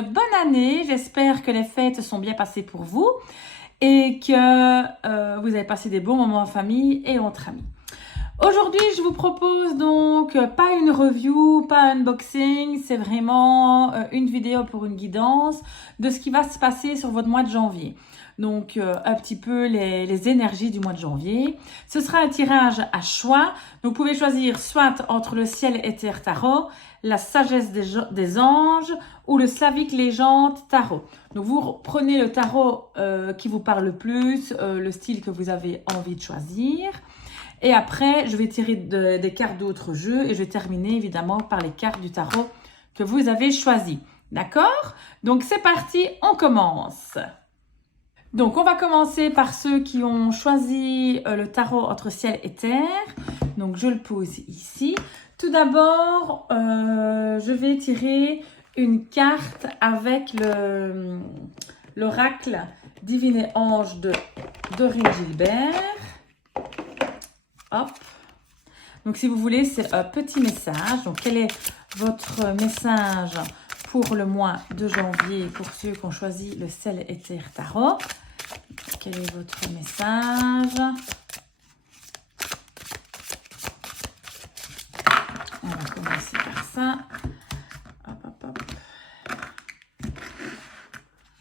une bonne année. J'espère que les fêtes se sont bien passées pour vous et que vous avez passé des bons moments en famille et entre amis. Aujourd'hui, je vous propose donc pas une review, pas un unboxing, c'est vraiment une vidéo pour une guidance de ce qui va se passer sur votre mois de janvier. Donc, un petit peu les énergies du mois de janvier. Ce sera un tirage à choix. Donc, vous pouvez choisir soit entre le ciel éther tarot, la sagesse des anges ou le slavique légende tarot. Donc, vous prenez le tarot qui vous parle le plus, le style que vous avez envie de choisir. Et après, je vais tirer des cartes d'autres jeux et je vais terminer évidemment par les cartes du tarot que vous avez choisies. D'accord? Donc, c'est parti, on commence. Donc, on va commencer par ceux qui ont choisi le tarot entre ciel et terre. Donc, je le pose ici. Tout d'abord, je vais tirer une carte avec l'oracle Divine et Ange de Dorine Gilbert. Hop. Donc, si vous voulez, c'est un petit message. Donc, quel est votre message pour le mois de janvier pour ceux qui ont choisi le ciel éther tarot? Quel est votre message? On va commencer par ça. Hop, hop, hop.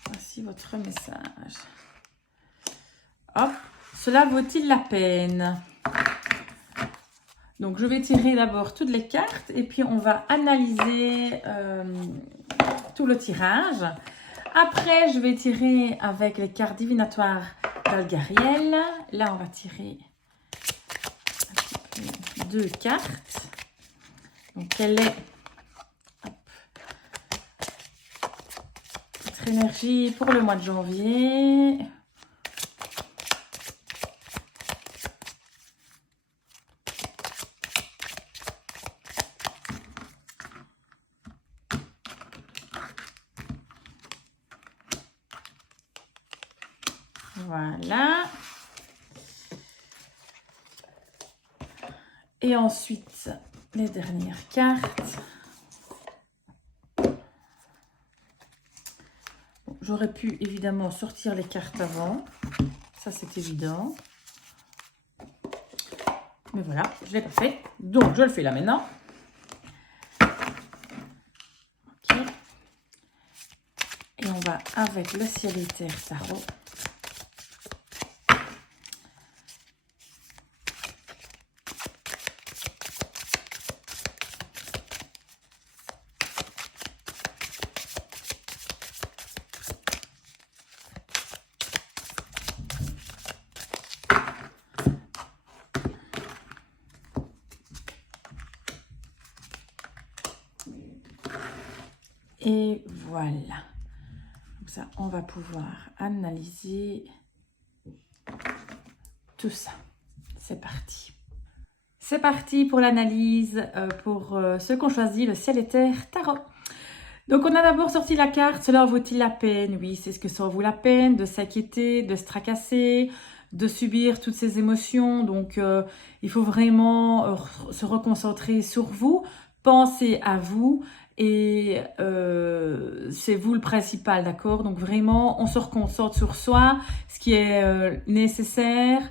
Voici votre message. Hop. Cela vaut-il la peine? Donc, je vais tirer d'abord toutes les cartes et puis on va analyser tout le tirage. Après, je vais tirer avec les cartes divinatoires d'Algariel. Là, on va tirer deux cartes. Donc, quelle est votre énergie pour le mois de janvier? Voilà. Et ensuite, les dernières cartes. Bon, j'aurais pu évidemment sortir les cartes avant. Ça, c'est évident. Mais voilà, je ne l'ai pas fait. Donc, je le fais là maintenant. Ok. Et on va avec le ciel éther tarot. Et voilà. Comme ça, on va pouvoir analyser tout ça. C'est parti. C'est parti pour l'analyse pour ceux qui ont choisi le ciel éther tarot. Donc, on a d'abord sorti la carte. Cela en vaut-il la peine? Oui, c'est ce que ça en vaut la peine de s'inquiéter, de se tracasser, de subir toutes ces émotions. Donc, il faut vraiment se reconcentrer sur vous. Pensez à vous. Et c'est vous le principal, d'accord? Donc vraiment, on se reconcentre sur soi, ce qui est nécessaire,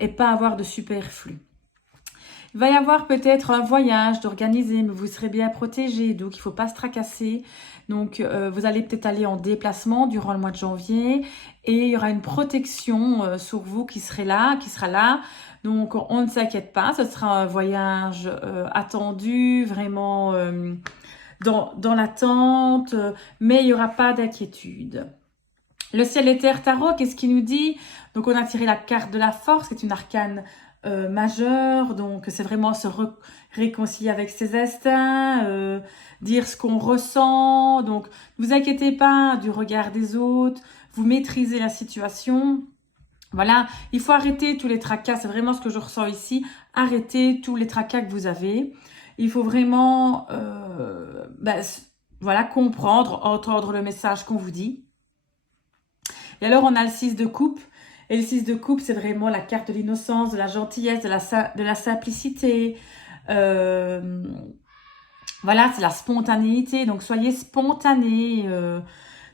et pas avoir de superflu. Il va y avoir peut-être un voyage d'organiser, mais vous serez bien protégé, donc il ne faut pas se tracasser. Donc vous allez peut-être aller en déplacement durant le mois de janvier, et il y aura une protection sur vous qui sera là. Donc on ne s'inquiète pas, ce sera un voyage attendu, vraiment... dans l'attente, mais il n'y aura pas d'inquiétude. Le ciel éther tarot, qu'est-ce qu'il nous dit? Donc, on a tiré la carte de la force, qui est une arcane majeure. Donc, c'est vraiment se réconcilier avec ses instincts, dire ce qu'on ressent. Donc, ne vous inquiétez pas du regard des autres. Vous maîtrisez la situation. Voilà, il faut arrêter tous les tracas. C'est vraiment ce que je ressens ici. Arrêtez tous les tracas que vous avez. Il faut vraiment voilà, comprendre, entendre le message qu'on vous dit. Et alors, on a le 6 de coupe. Et le 6 de coupe, c'est vraiment la carte de l'innocence, de la gentillesse, de la simplicité. Voilà, c'est la spontanéité. Donc, soyez spontané,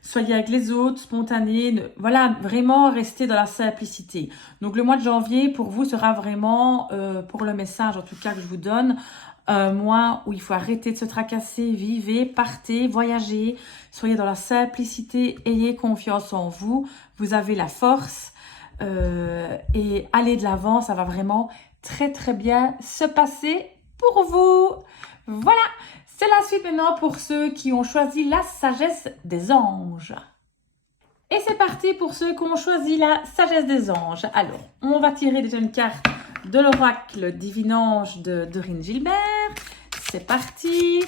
soyez avec les autres, spontané. Voilà, vraiment restez dans la simplicité. Donc, le mois de janvier, pour vous, sera vraiment, pour le message en tout cas que je vous donne, un mois où il faut arrêter de se tracasser, vivez, partez, voyagez, soyez dans la simplicité, ayez confiance en vous. Vous avez la force et allez de l'avant, ça va vraiment très très bien se passer pour vous. Voilà. C'est la suite maintenant pour ceux qui ont choisi la sagesse des anges. Et c'est parti pour ceux qui ont choisi la sagesse des anges. Alors, on va tirer déjà une carte de l'oracle Divinange de Dorine Gilbert. C'est parti.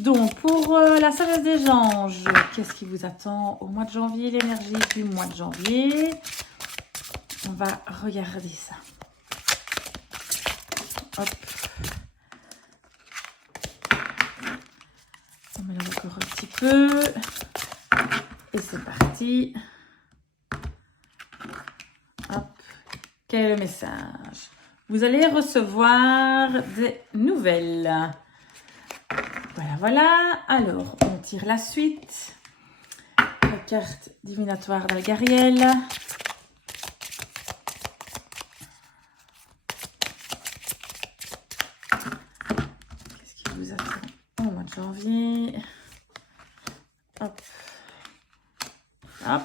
Donc, pour la sagesse des anges, qu'est-ce qui vous attend au mois de janvier, l'énergie du mois de janvier? On va regarder ça. Hop. On mélange encore un petit peu. Et c'est parti. Hop. Quel est le message? Vous allez recevoir des nouvelles. Voilà, voilà. Alors, on tire la suite. La carte divinatoire d'Algariel. Qu'est-ce qui vous attend au mois de janvier? Hop. Hop.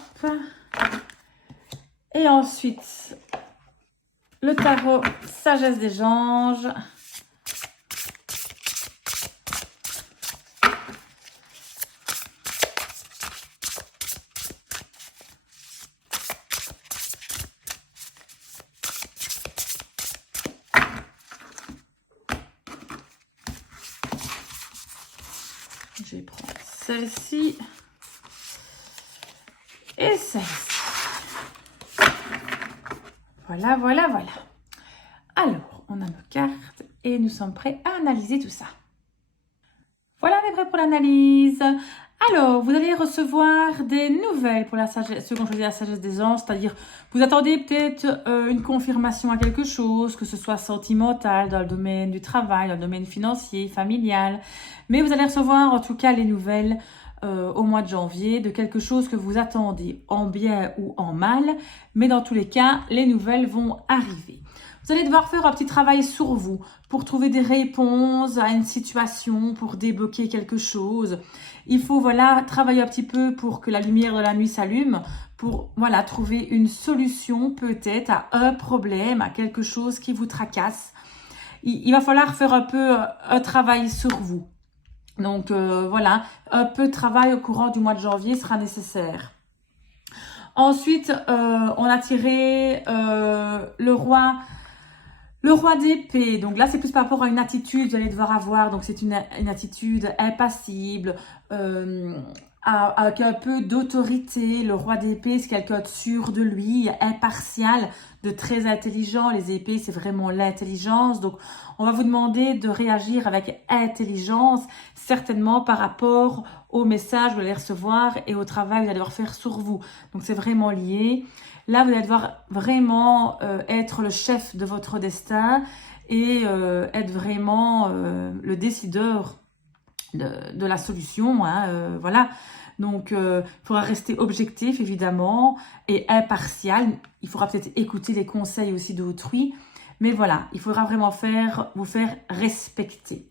Et ensuite, le tarot Sagesse des anges. Je vais prendre celle-ci et celle-ci. Voilà, voilà, voilà. Alors, on a nos cartes et nous sommes prêts à analyser tout ça. Voilà, on est prêts pour l'analyse. Alors, vous allez recevoir des nouvelles pour la sagesse, ceux qui ont choisi la sagesse des anges, c'est-à-dire vous attendez peut-être une confirmation à quelque chose, que ce soit sentimental, dans le domaine du travail, dans le domaine financier, familial, mais vous allez recevoir en tout cas les nouvelles au mois de janvier de quelque chose que vous attendez en bien ou en mal, mais dans tous les cas, les nouvelles vont arriver. Vous allez devoir faire un petit travail sur vous pour trouver des réponses à une situation, pour débloquer quelque chose. Il faut voilà travailler un petit peu pour que la lumière de la nuit s'allume, pour voilà trouver une solution peut-être à un problème, à quelque chose qui vous tracasse. Il va falloir faire un peu un travail sur vous. Donc voilà, un peu de travail au courant du mois de janvier sera nécessaire. Ensuite, on a tiré le roi d'épée. Donc là, c'est plus par rapport à une attitude que vous allez devoir avoir. Donc c'est une attitude impassible, avec un peu d'autorité. Le roi d'épée, c'est quelqu'un de sûr de lui, impartial, de très intelligent. Les épées, c'est vraiment l'intelligence. Donc on va vous demander de réagir avec intelligence, certainement par rapport au message que vous allez recevoir et au travail que vous allez devoir faire sur vous. Donc c'est vraiment lié. Là, vous allez devoir vraiment être le chef de votre destin et être vraiment le décideur de la solution. Hein, voilà. Donc, il faudra rester objectif, évidemment, et impartial. Il faudra peut-être écouter les conseils aussi d'autrui. Mais voilà, il faudra vraiment vous faire respecter.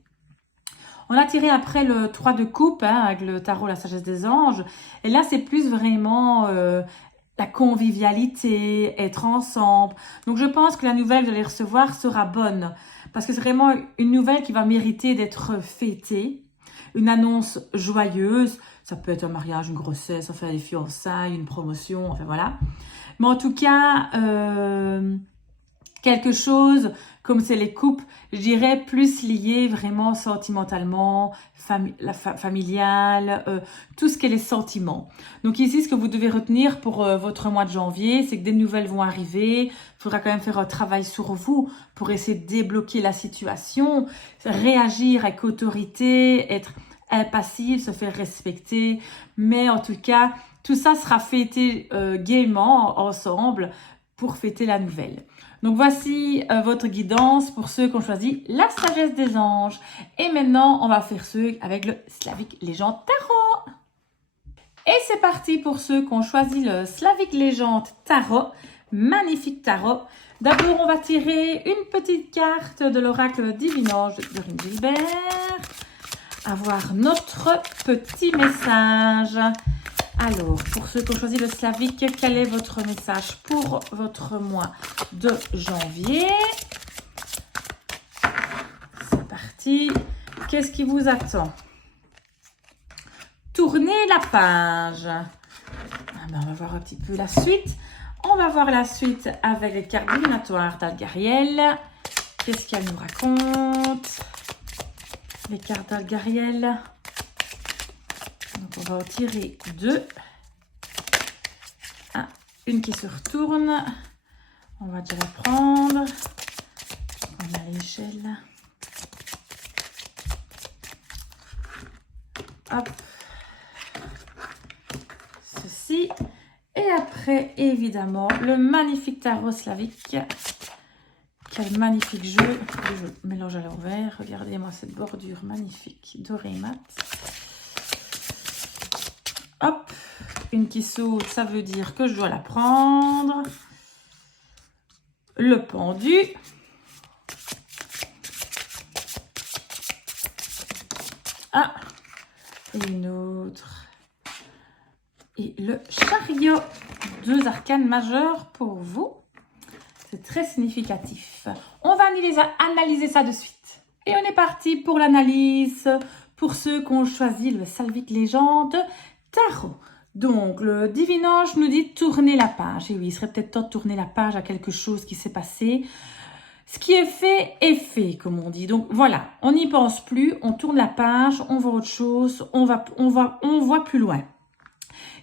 On a tiré après le 3 de coupe, hein, avec le tarot La Sagesse des Anges. Et là, c'est plus vraiment la convivialité, être ensemble. Donc, je pense que la nouvelle que vous allez recevoir sera bonne. Parce que c'est vraiment une nouvelle qui va mériter d'être fêtée. Une annonce joyeuse. Ça peut être un mariage, une grossesse, enfin des fiançailles, une promotion, enfin voilà. Mais en tout cas, quelque chose, comme c'est les couples, je dirais plus lié vraiment sentimentalement, familial, tout ce qui est les sentiments. Donc ici, ce que vous devez retenir pour votre mois de janvier, c'est que des nouvelles vont arriver. Il faudra quand même faire un travail sur vous pour essayer de débloquer la situation, réagir avec autorité, être impassible, se faire respecter. Mais en tout cas, tout ça sera fêté gaiement ensemble pour fêter la nouvelle. Donc voici votre guidance pour ceux qui ont choisi la sagesse des anges. Et maintenant, on va faire ceux avec le Slavic Legend Tarot. Et c'est parti pour ceux qui ont choisi le Slavic Legend Tarot. Magnifique tarot. D'abord, on va tirer une petite carte de l'oracle Divinange de Doreen Gilbert. Avoir notre petit message. Alors, pour ceux qui ont choisi le Slavic, quel est votre message pour votre mois de janvier? C'est parti. Qu'est-ce qui vous attend? Tournez la page. Ah ben, on va voir un petit peu la suite. On va voir la suite avec les cartes divinatoires d'Algariel. Qu'est-ce qu'elle nous raconte? Les cartes d'Algariel. Donc, on va en tirer deux. Ah, une qui se retourne. On va déjà la prendre. On a l'échelle. Hop. Ceci. Et après, évidemment, le magnifique tarot slavique. Quel magnifique jeu. Je mélange à l'envers. Regardez-moi cette bordure magnifique, dorée mat. Hop. Une qui saute, ça veut dire que je dois la prendre. Le pendu. Ah. Et une autre. Et le chariot. Deux arcanes majeures pour vous. C'est très significatif. On va analyser ça de suite. Et on est parti pour l'analyse. Pour ceux qui ont choisi le Slavic Legend Tarot. Donc, le Divinange nous dit tourner la page. Et oui, il serait peut-être temps de tourner la page à quelque chose qui s'est passé. Ce qui est fait, comme on dit. Donc, voilà, on n'y pense plus. On tourne la page, on voit autre chose. On voit plus loin.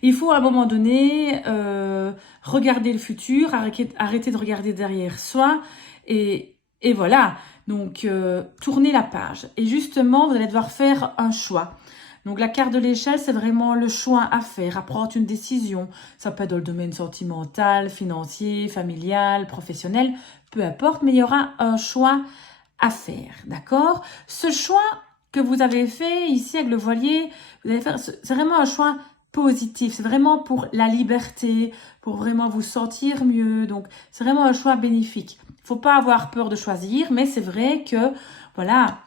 Il faut à un moment donné regarder le futur, arrêter de regarder derrière soi et voilà. Donc, tourner la page. Et justement, vous allez devoir faire un choix. Donc, la carte de l'échelle, c'est vraiment le choix à faire, à prendre une décision. Ça peut être dans le domaine sentimental, financier, familial, professionnel, peu importe, mais il y aura un choix à faire, d'accord? Ce choix que vous avez fait ici avec le voilier, vous allez faire, c'est vraiment un choix positif, c'est vraiment pour la liberté, pour vraiment vous sentir mieux. Donc, c'est vraiment un choix bénéfique. Il ne faut pas avoir peur de choisir, mais c'est vrai que, voilà,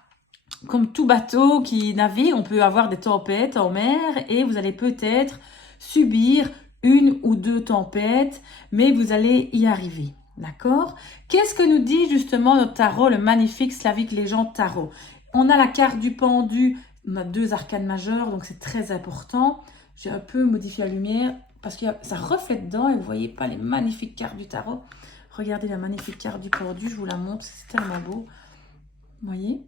comme tout bateau qui navigue, on peut avoir des tempêtes en mer et vous allez peut-être subir une ou deux tempêtes, mais vous allez y arriver. D'accord? Qu'est-ce que nous dit justement notre tarot, le magnifique Slavic Legend Tarot? On a la carte du pendu, on a deux arcanes majeures, donc c'est très important. J'ai un peu modifié la lumière parce que ça reflète dedans et vous ne voyez pas les magnifiques cartes du tarot. Regardez la magnifique carte du pendu, je vous la montre, c'est tellement beau. Vous voyez?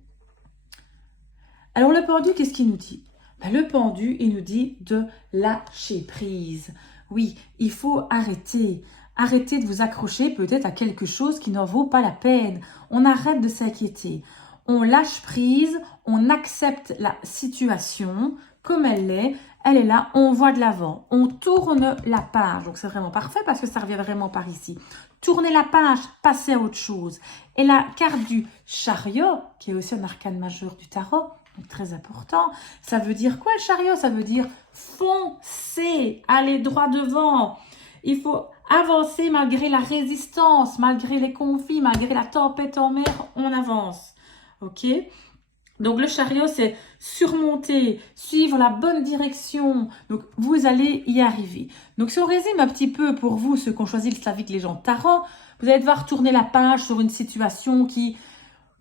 Alors le pendu, qu'est-ce qu'il nous dit? Ben, le pendu, il nous dit de lâcher prise. Oui, il faut arrêter. Arrêtez de vous accrocher peut-être à quelque chose qui n'en vaut pas la peine. On arrête de s'inquiéter. On lâche prise, on accepte la situation comme elle est là, on voit de l'avant. On tourne la page. Donc c'est vraiment parfait parce que ça revient vraiment par ici. Tournez la page, passez à autre chose. Et la carte du chariot, qui est aussi un arcane majeur du tarot, donc très important. Ça veut dire quoi le chariot? Ça veut dire foncer, aller droit devant. Il faut avancer malgré la résistance, malgré les conflits, malgré la tempête en mer, on avance. Ok? Donc le chariot, c'est surmonter, suivre la bonne direction. Donc vous allez y arriver. Donc si on résume un petit peu pour vous, ceux qui ont choisi le Slavic Legend Tarot, vous allez devoir tourner la page sur une situation qui,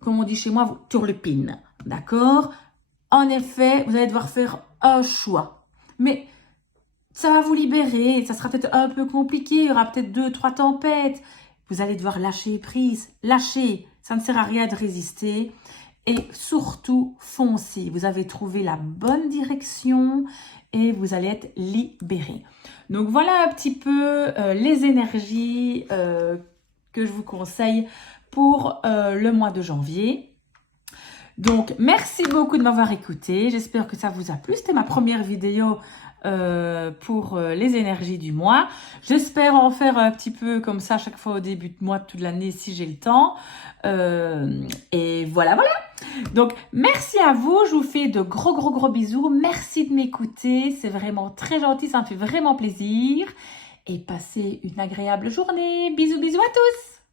comme on dit chez moi, vous turlupine. D'accord? En effet, vous allez devoir faire un choix. Mais ça va vous libérer, ça sera peut-être un peu compliqué, il y aura peut-être 2-3 tempêtes. Vous allez devoir lâcher prise, lâcher, ça ne sert à rien de résister. Et surtout, foncez, vous avez trouvé la bonne direction et vous allez être libéré. Donc voilà un petit peu les énergies que je vous conseille pour le mois de janvier. Donc merci beaucoup de m'avoir écouté, j'espère que ça vous a plu. C'était ma première vidéo pour les énergies du mois. J'espère en faire un petit peu comme ça chaque fois au début de mois, toute l'année, si j'ai le temps. Et voilà. Donc, merci à vous. Je vous fais de gros bisous. Merci de m'écouter. C'est vraiment très gentil. Ça me fait vraiment plaisir. Et passez une agréable journée. Bisous à tous.